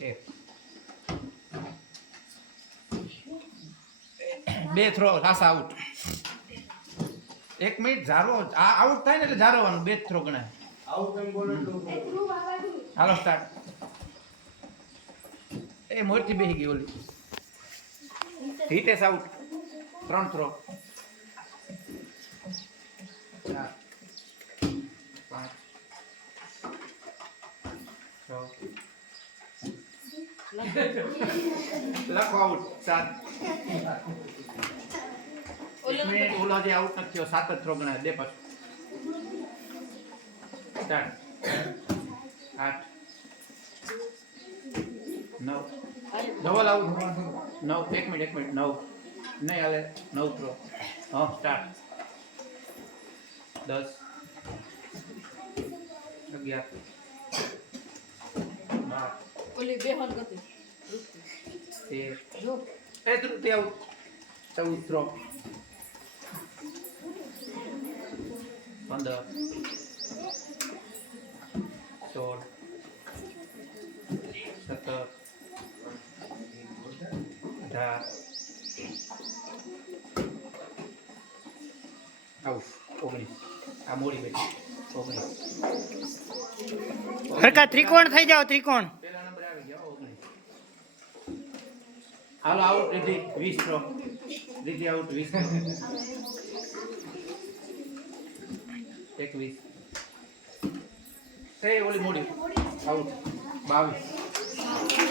એક બે થ્રો ખાસા આઉટ 1 મિનિટ ઝારો આ આઉટ થાય ને એટલે ઝારવાનું બે થ્રો ગણાય આઉટ એમ બોલે તો હાલો સ્ટાર્ટ એ મોરથી બેહી ગઈ ઓલી હિટેસ આઉટ 3 થ્રો 4 5 6 લખો આઉટ 7 ઓલો જે આઉટ નથી થયો 7 જ થ્રો ગણાય દે પાછું સ્ટાર્ટ 8 9 ડબલ આઉટ 9 1 મિનિટ 9 નહીં હાલે 9 થ્રો હા સ્ટાર્ટ 10 11 12 ઓલી બેહન ગતિ જો એ ત્રુટી આઉટ 14 થ્રો 15 16 17 18 આઉટ 19 આ મોડી બેઠી 19 હરકા ત્રિકોણ થઈ જાવ ત્રિકોણ પહેલા નંબર આવી ગયો 19 હાલો out Riddhi 20 throw Riddhi out 20 throw 21 એ ઓલી મોડી આઉટ 22